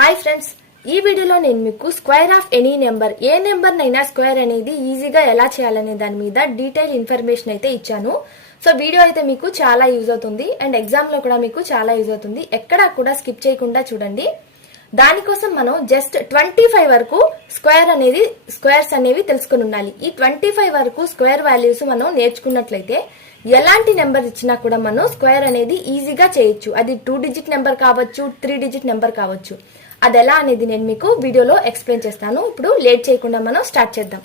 Hi friends, ఈ వీడియోలో నేను మీకు square of any number, A number నైనా స్క్వేర్ అనేది ఈజీగా ఎలా చేయాలనే దాని మీద డీటెయిల్ ఇన్ఫర్మేషన్ అయితే ఇచ్చాను. సో వీడియో అయితే మీకు చాలా యూజ్ అవుతుంది అండ్ ఎగ్జామ్ లో కూడా మీకు చాలా యూజ్ అవుతుంది. ఎక్కడా కూడా స్కిప్ చేయకుండా చూడండి. దానికోసం మనం జస్ట్ 25 వరకు స్క్వేర్స్ అనేవి తెలుసుకుని ఉండాలి. ఈ 25 వరకు స్క్వేర్ వాల్యూస్ మనం నేర్చుకున్నట్లయితే ఎలాంటి నెంబర్ ఇచ్చినా కూడా మనం స్క్వేర్ అనేది ఈజీగా చేయొచ్చు. అది 2 డిజిట్ నెంబర్ కావచ్చు, 3 డిజిట్ నెంబర్ కావచ్చు. అది ఎలా అనేది నేను మీకు వీడియోలో ఎక్స్ప్లెయిన్ చేస్తాను. ఇప్పుడు లేట్ చేయకుండా మనం స్టార్ట్ చేద్దాం.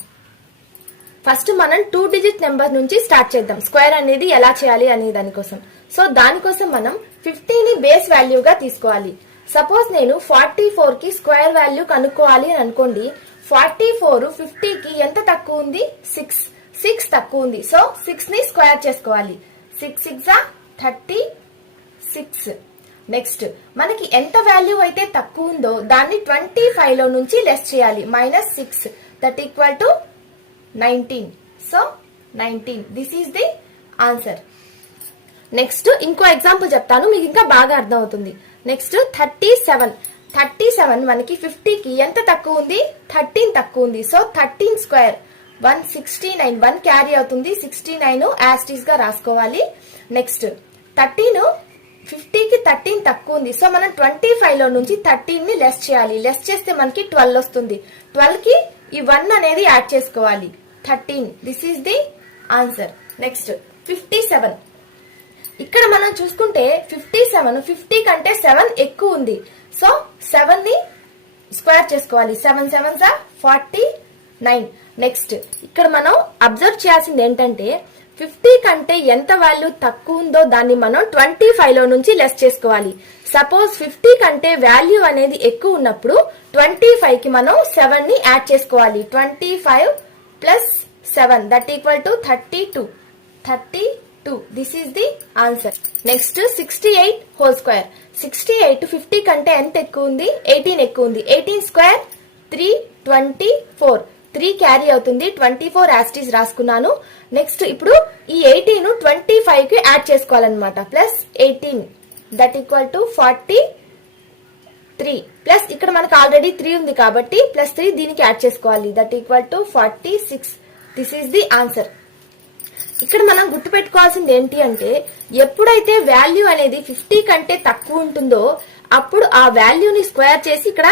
ఫస్ట్ మనం 2 డిజిట్ నెంబర్ నుంచి స్టార్ట్ చేద్దాం. స్క్వేర్ అనేది ఎలా చేయాలి అనే దానికోసం. సో దానికోసం మనం 50ని బేస్ వాల్యూగా తీసుకోవాలి. సపోజ్ నేను 44 కి స్క్వేర్ వాల్యూ కనుక్కోవాలి అని అనుకోండి. 44 50కి ఎంత తక్కువ ఉంది? 6 తక్కువ ఉంది. సో 6 ని స్క్వేర్ చేసుకోవాలి. 6 6 36. నెక్స్ట్ మనకి ఎంత వాల్యూ అయితే తక్కువ ఉందో దాన్ని 25 లో నుంచి లెస్ చేయాలి. -6 that equal to 19. So 19 this is the answer. Next ఇంకో ఎగ్జాంపుల్ చెప్తాను, మీకు ఇంకా బాగా అర్థం అవుతుంది. నెక్స్ట్ 37 మనకి 50కి ఎంత తక్కువ ఉంది? 13 తక్కువ ఉంది. So 13 square 169. 1 క్యారీ అవుతుంది. 69 యాజ్ ఇట్ ఈస్ గా రాసుకోవాలి. నెక్స్ట్ 13 50కి 13 తక్కువ ఉంది. సో మనం 25 లో నుంచి 13 ని లెస్ చేయాలి. లెస్ చేస్తే మనకి 12 వస్తుంది. 12 కి ఈ 1 అనేది యాడ్ చేసుకోవాలి. 13 this is the answer. Next 57. ఇక్కడ మనం చూసుకుంటే 57 50 కంటే 7 ఎక్కువ ఉంది. సో 7 ని స్క్వేర్ చేసుకోవాలి. 7 7 49. నెక్స్ట్ ఇక్కడ మనం అబ్జర్వ్ చేయాల్సింది ఏంటంటే 50 కంటే ఎంత వాల్యూ తక్కువ ఉందో దాన్ని మనం 25 లో నుంచి లెస్ చేసుకోవాలి. సపోజ్ 50 కంటే వాల్యూ అనేది ఎక్కువ ఉన్నప్పుడు 25 కి మనం 7 ని యాడ్ చేసుకోవాలి. 25 plus 7 that equal to 32. This is the answer. Next 68 whole square. 68 50 కంటే ఎంత ఎక్కువ ఉంది? 18 ఎక్కువ ఉంది. 18 స్క్వేర్ 324. 3 క్యారీ అవుతుంది. 24 యాస్టీస్ రాసుకున్నాను. నెక్స్ట్ ఇప్పుడు ఈ 18 25 కి యాడ్ చేసుకోవాలన్నమాట. Plus 18 that equal to 43. Plus ఇక్కడ మనకు ఆల్రెడీ 3 ఉంది కాబట్టి ప్లస్ 3 దీనికి యాడ్ చేసుకోవాలి. That equal to 46. This is the answer. ఇక్కడ మనం గుర్తుపెట్టుకోవాల్సింది ఏంటి అంటే ఎప్పుడైతే వాల్యూ అనేది 50 కంటే తక్కువ ఉంటుందో అప్పుడు ఆ వాల్యూని స్క్వేర్ చేసి ఇక్కడ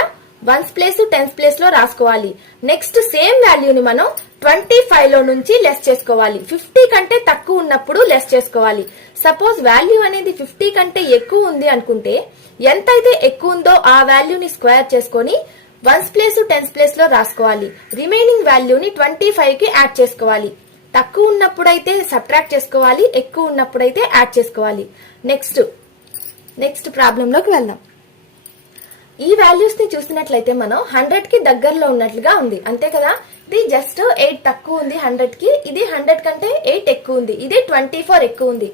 1's ప్లేస్ 10's ప్లేస్ లో రాసుకోవాలి. నెక్స్ట్ సేమ్ వాల్యూని మనం 25 లో నుంచి లెస్ చేసుకోవాలి. 50 కంటే తక్కువ ఉన్నప్పుడు లెస్ చేసుకోవాలి. సపోజ్ వాల్యూ అనేది 50 కంటే ఎక్కువ ఉంది అనుకుంటే ఎంతైతే ఎక్కువ ఉందో ఆ వాల్యూని స్క్వేర్ చేసుకొని 1's ప్లేస్ 10's ప్లేస్ లో రాసుకోవాలి. రిమైనింగ్ వాల్యూని 25 కి యాడ్ చేసుకోవాలి. తక్కువ ఉన్నప్పుడైతే సబ్ట్రాక్ట్ చేసుకోవాలి, ఎక్కువ ఉన్నప్పుడైతే యాడ్ చేసుకోవాలి. నెక్స్ట్ ప్రాబ్లం లోకి వెళ్దాం. ఈ వాల్యూస్ ని చూసినట్లయితే మనం 100 కి దగ్గరలో ఉన్నట్లుగా ఉంది, అంతే కదా. ఇది జస్ట్ 8 తక్కువ ఉంది 100 కి. ఇది 100 కంటే 8 ఎక్కువ ఉంది. ఇది 24 ఎక్కువ ఉంది.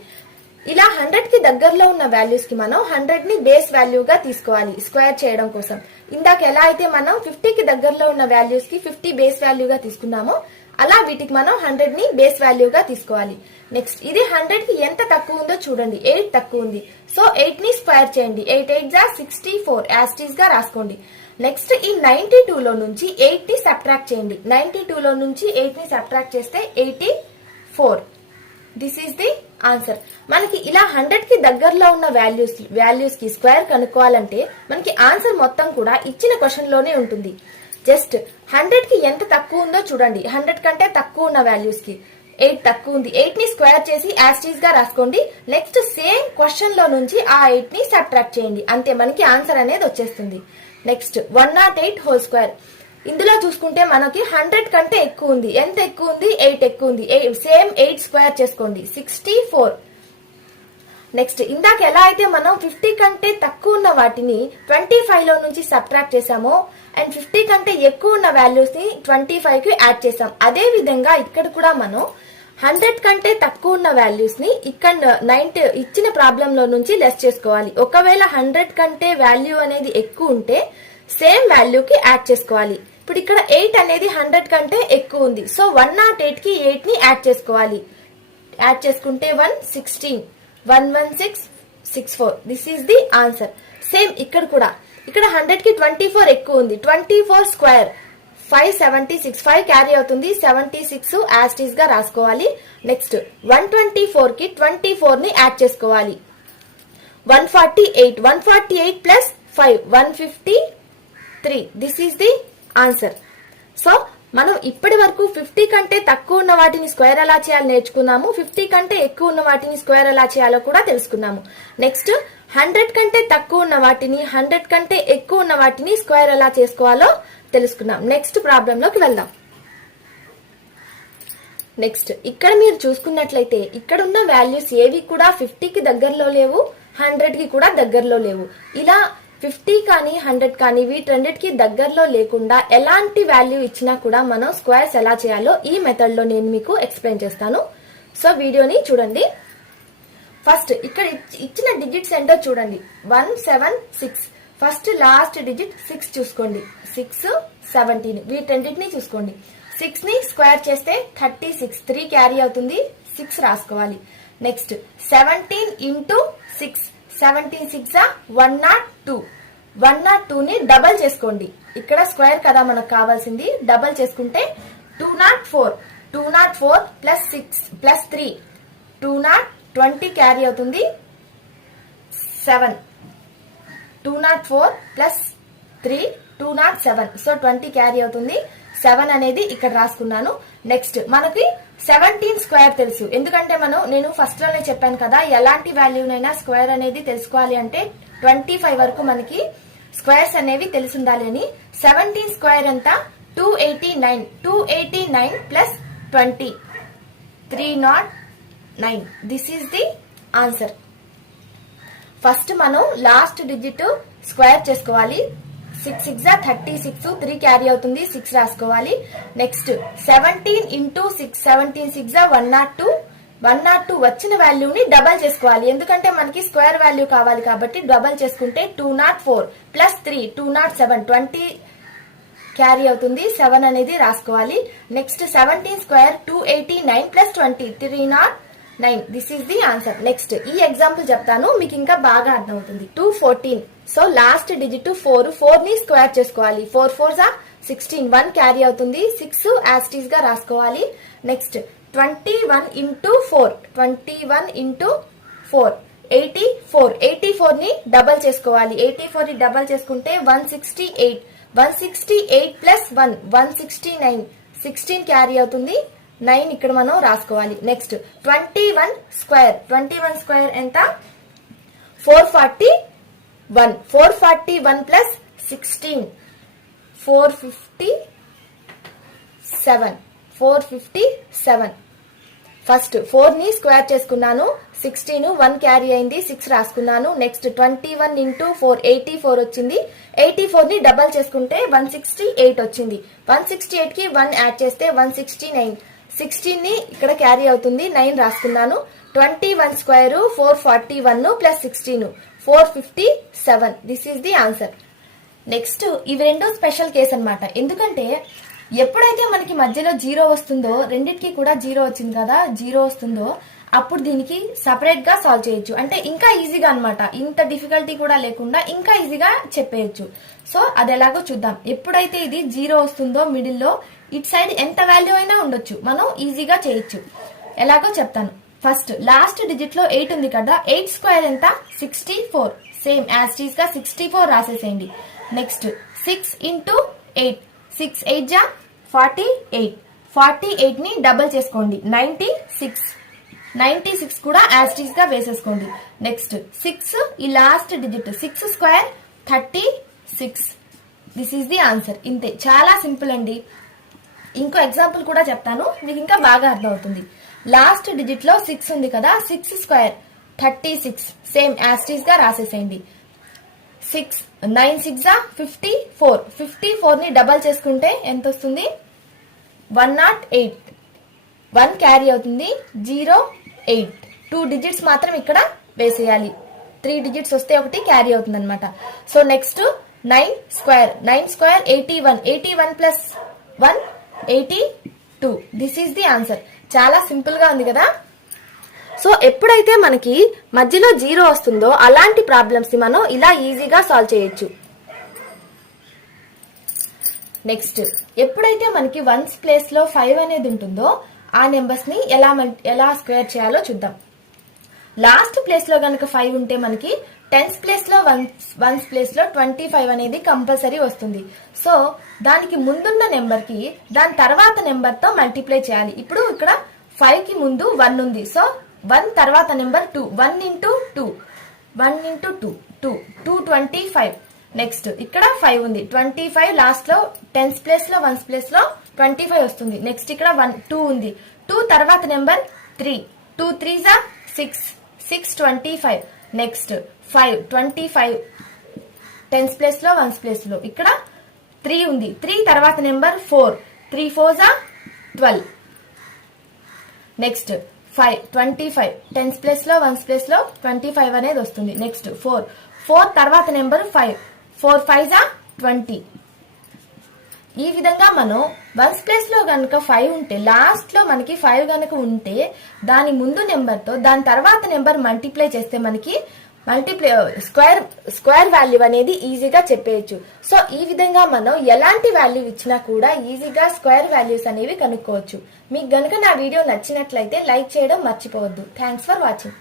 ఇలా 100 కి దగ్గరలో ఉన్న వాల్యూస్ కి మనం 100 ని బేస్ వాల్యూగా తీసుకోవాలి స్క్వేర్ చేయడం కోసం. ఇందాక ఎలా అయితే మనం 50 కి దగ్గరలో ఉన్న వాల్యూస్ కి 50 బేస్ వాల్యూగా తీసుకున్నామో అలా వీటికి మనం 100 ని బేస్ వాల్యూగా తీసుకోవాలి. నెక్స్ట్ ఇది 100 కి ఎంత తక్కువ ఉందో చూడండి. 8 తక్కువ ఉంది. సో 8 ని స్క్వేర్ చేయండి. 8 8 64 యాస్టీస్ గా రాసుకోండి. నెక్స్ట్ ఈ 92 లో నుంచి 8 ని సబ్ట్రాక్ట్ చేయండి. 92 లో నుంచి 8 ని సబ్ట్రాక్ట్ చేస్తే 84. This is the answer. మనకి ఇలా 100 కి దగ్గరలో ఉన్న వాల్యూస్ కి స్క్వేర్ కనుక్కోవాలంటే మనకి ఆన్సర్ మొత్తం కూడా ఇచ్చిన క్వశ్చన్ లోనే ఉంటుంది. జస్ట్ 100 కి ఎంత తక్కువ ఉందో చూడండి. 100 కంటే తక్కువ ఉన్న వాల్యూస్ కి 8 తక్కువ ఉంది. 8 ని స్క్వేర్ చేసి యాస్టీస్ గా రాసుకోండి. నెక్స్ట్ సేమ్ క్వశ్చన్ లో నుంచి ఆ 8 ని సబ్ట్రాక్ట్ చేయండి. అంతే, మనకి ఆన్సర్ అనేది వచ్చేస్తుంది. Next 108 whole square. ఇందులో చూసుకుంటే మనకి 100 కంటే ఎక్కువ ఉంది. ఎంత ఎక్కువ ఉంది? 8 ఎక్కువ ఉంది. సేమ్ 8 స్క్వేర్ చేసుకోండి. 64. నెక్స్ట్ ఇందాక ఎలా అయితే మనం 50 కంటే తక్కువ ఉన్న వాటిని 25 లో నుంచి సబ్ట్రాక్ట్ చేసామో అండ్ 50 కంటే ఎక్కువ ఉన్న వాల్యూస్ ని 25 కి యాడ్ చేసాం. అదే విధంగా ఇక్కడ కూడా మనం 100 కంటే తక్కువ ఉన్న వాల్యూస్ ని ఇక్కడ 90 ఇచ్చిన ప్రాబ్లం లో నుంచి లెస్ చేసుకోవాలి. ఒకవేళ 100 కంటే వాల్యూ అనేది ఎక్కువ ఉంటే సేమ్ వాల్యూకి యాడ్ చేసుకోవాలి. ఇప్పుడు ఇక్కడ 8 అనేది 100 కంటే ఎక్కువ ఉంది. సో 108 కి 8 ని యాడ్ చేసుకోవాలి. యాడ్ చేసుకుంటే 116 116 64. This is the answer. Same ఇక్కడ కూడా ఇక్కడ 100 కి 24 ఎక్కువ ఉంది. 24 స్క్వేర్ 576, 5 క్యారీ అవుతుంది, 76 యాజ్ ఇట్ ఈస్ గా రాసుకోవాలి. నెక్స్ట్ 124 కి 24 ని యాడ్ చేసుకోవాలి. 148 plus 5 153. This is the answer. So మనం ఇప్పటి వరకు 50 కంటే తక్కువ ఉన్న వాటిని స్క్వేర్ ఎలా చేయాలో నేర్చుకున్నాము. 50 కంటే ఎక్కువ ఉన్న వాటిని స్క్వేర్ ఎలా చేయాలో కూడా తెలుసుకున్నాము. నెక్స్ట్ 100 కంటే తక్కువ ఉన్న వాటిని 100 కంటే ఎక్కువ ఉన్న వాటిని స్క్వేర్ ఎలా చేసుకోవాలో తెలుసుకున్నాం. నెక్స్ట్ ప్రాబ్లం లోకి వెళ్దాం. నెక్స్ట్ ఇక్కడ మీరు చూసుకున్నట్లయితే ఇక్కడ ఉన్న వాల్యూస్ ఏవి కూడా 50 కి దగ్గరలో లేవు, 100 కి కూడా దగ్గరలో లేవు. ఇలా 50 కానీ 100 కానీ వీటన్నిటికి దగ్గరలో లేకుండా ఎలాంటి వాల్యూ ఇచ్చినా కూడా మనం స్క్వేర్స్ ఎలా చేయాలో ఈ మెథడ్ లో నేను మీకు ఎక్స్ప్లెయిన్ చేస్తాను. సో వీడియోని చూడండి. ఫస్ట్ ఇక్కడ ఇచ్చిన డిజిట్స్ ఏంటో చూడండి. 176. ఫస్ట్ లాస్ట్ డిజిట్ 6 చూసుకోండి. 6 17 వీటన్నిటిని చూసుకోండి. 6 ని స్క్వేర్ చేస్తే 36, 3 క్యారీ అవుతుంది, 6 రాసుకోవాలి. Next 17 into 6, 17 6 102. 102 ని డబల్ చేసుకోండి. ఇక్కడ స్క్వేర్ కదా మనకు కావాల్సింది, డబల్ చేసుకుంటే 204. 204 ప్లస్ 6 ప్లస్ 3 20 క్యారీ అవుతుంది, 7. 204 ప్లస్ 3 207. సో 20 క్యారీ అవుతుంది, 7 అనేది ఇక్కడ రాసుకున్నాను. నెక్స్ట్ మనకి 17 స్క్వేర్ తెలుసు, ఎందుకంటే నేను ఫస్ట్ లోనే చెప్పాను కదా, ఎలాంటి వాల్యూనైనా స్క్వేర్ అనేది తెలుసుకోవాలి అంటే 25 వరకు మనకి స్క్వేర్స్ అనేవి తెలిసి ఉండాలి అని. 17 స్క్వేర్ ఎంత? 289. 289 plus 20 309. This is the answer. First మనం లాస్ట్ డిజిట్ స్క్వేర్ చేసుకోవాలి. 6 6 36, 3 క్యారీ అవుతుంది, 6 రాసుకోవాలి. Next 17 into 6, 17 6 102. 102 వచ్చిన వాల్యూని డబల్ చేసుకోవాలి, ఎందుకంటే మనకి స్క్వేర్ వాల్యూ కావాలి కాబట్టి డబల్ చేసుకుంటే 204 ప్లస్ 3 207. 20 క్యారీ అవుతుంది, 7 అనేది రాసుకోవాలి. Next 17 square 289 plus 20 309. This is the answer. Next ఈ ఎగ్జాంపుల్ చెప్తాను, మీకు ఇంకా బాగా అర్థమవుతుంది. 214. సో లాస్ట్ డిజిట్ 4, 4 ని స్క్వేర్ చేసుకోవాలి. 4 4 16, 1 క్యారీ అవుతుంది, 6 యాజ్ ఇట్ ఈస్ గా రాసుకోవాలి. Next 21 into 4, 21 into 4 84. 84 ని డబల్ చేసుకోవాలి. 84 ని డబల్ చేసుకుంటే 168. 168 ప్లస్ 1 169. 16 క్యారీ అవుతుంది, 9 ఇక్కడ మనం రాసుకోవాలి. Next 21 square. 21 స్క్వేర్ ఎంత? 441. 441 ప్లస్ 16 457. 457. ఫస్ట్ 4 ని స్క్వేర్ చేసుకున్నాను, 16 1 క్యారీ అయింది, 6 రాసుకున్నాను. నెక్స్ట్ 21 ఇంటూ 4 84 వచ్చింది. 84 ని డబల్ చేసుకుంటే 168 వచ్చింది. 168 కి 1 యాడ్ చేస్తే 169. 16 ని ఇక్కడ క్యారీ అవుతుంది, 9 రాసుకున్నాను. 21 square 441 plus 16 457. This is the answer. Next ఇవి రెండు స్పెషల్ కేస్ అన్నమాట, ఎందుకంటే ఎప్పుడైతే మనకి మధ్యలో 0 వస్తుందో, రెండింటికి కూడా 0 వచ్చింది కదా, 0 వస్తుందో అప్పుడు దీనికి సపరేట్ గా సాల్వ్ చేయొచ్చు. అంటే ఇంకా ఈజీగా అన్నమాట, ఇంత డిఫికల్టీ కూడా లేకుండా ఇంకా ఈజీగా చెప్పేయచ్చు. సో అది ఎలాగో చూద్దాం. ఎప్పుడైతే ఇది 0 వస్తుందో మిడిల్ లో ఇట్ సైడ్ ఎంత వాల్యూ అయినా ఉండొచ్చు, మనం ఈజీగా చేయొచ్చు. ఎలాగో చెప్తాను. ఫస్ట్ లాస్ట్ డిజిట్ లో 8 ఉంది కదా, 8 స్క్వేర్ ఎంత? 64. సేమ్ యాజ్ ఇట్ ఈస్ గా 64 రాసేసేయండి. నెక్స్ట్ 6 ఇంటూ 8, 6 8 జా 48. 48 ని డబల్ చేసుకోండి, 96. 96 కూడా యాజ్ ఇట్ ఈస్ గా వేసేసుకోండి. నెక్స్ట్ 6 ఈ last digit 6 square 36. This is the answer. ఇంతే, చాలా సింపుల్ అండి. ఇంకో ఎగ్జాంపుల్ కూడా చెప్తాను, మీకు ఇంకా బాగా అర్థం అవుతుంది. లాస్ట్ డిజిట్ లో 6 ఉంది కదా, 6 square 36. Same as it is గా రాసేసేయండి. 6 9 6 54. 54 ని డబల్ చేసుకుంటే ఎంత వస్తుంది? 108. 1 క్యారీ అవుతుంది, 08. 2 డిజిట్స్ మాత్రం ఇక్కడ వేసేయాలి, 3 డిజిట్స్ వస్తే ఒకటి క్యారీ అవుతుంది అనమాట. So next 9 square 9 square 81. 81 plus 1 82. This is the answer. చాలా సింపుల్ గా ఉంది కదా. సో ఎప్పుడైతే మనకి మధ్యలో 0 వస్తుందో అలాంటి ప్రాబ్లమ్స్ ని మనం ఇలా ఈజీగా సాల్వ్ చేయొచ్చు. నెక్స్ట్ ఎప్పుడైతే మనకి వన్స్ ప్లేస్ లో 5 అనేది ఉంటుందో ఆ నెంబర్స్ ని ఎలా స్క్వేర్ చేయాలో చూద్దాం. లాస్ట్ ప్లేస్ లో గనక 5 ఉంటే మనకి టెన్స్ ప్లేస్ లో వన్స్ ప్లేస్ లో 25 అనేది కంపల్సరీ వస్తుంది. సో దానికి ముందున్న నెంబర్ కి దాని తర్వాత నెంబర్ తో మల్టిప్లై చేయాలి. ఇప్పుడు ఇక్కడ 5 కి ముందు 1 ఉంది. సో 1 తర్వాత నెంబర్ 2, 1 ఇంటూ 2, 1 ఇంటూ 2, 225. నెక్స్ట్ ఇక్కడ 5 ఉంది, 25 లాస్ట్ లో టెన్స్ ప్లేస్ లో వన్స్ ప్లేస్ లో 25 వస్తుంది. నెక్స్ట్ ఇక్కడ 2 ఉంది, 2 తర్వాత నెంబర్ 3, 2 3 6, 625. నెక్స్ట్ 5, 25 టెన్స్ ప్లేస్ లో వన్స్ ప్లేస్ లో. ఇక్కడ 3 ఉంది, 3 తర్వాత నెంబర్ 4, 3 4 12. నెక్స్ట్ 5, 25 టెన్స్ ప్లేస్ లో వన్స్ ప్లేస్ లో 25 అనేది వస్తుంది. నెక్స్ట్ 4 తర్వాత నెంబర్ 5, 4 5 20. ఈ విధంగా మనం వన్స్ ప్లేస్ లో గనక 5 ఉంటే లాస్ట్ లో మనకి 5 గనక ఉంటే దాని ముందు నెంబర్ తో దాని తర్వాత నెంబర్ మల్టిప్లై చేస్తే మనకి స్క్వేర్ వాల్యూ అనేది ఈజీగా చెప్పేయచ్చు. సో ఈ విధంగా మనం ఎలాంటి వాల్యూ ఇచ్చినా కూడా ఈజీగా స్క్వేర్ వాల్యూస్ అనేవి కనుక్కోవచ్చు. మీకు గనుక నా వీడియో నచ్చినట్లయితే లైక్ చేయడం మర్చిపోవద్దు. Thanks for watching.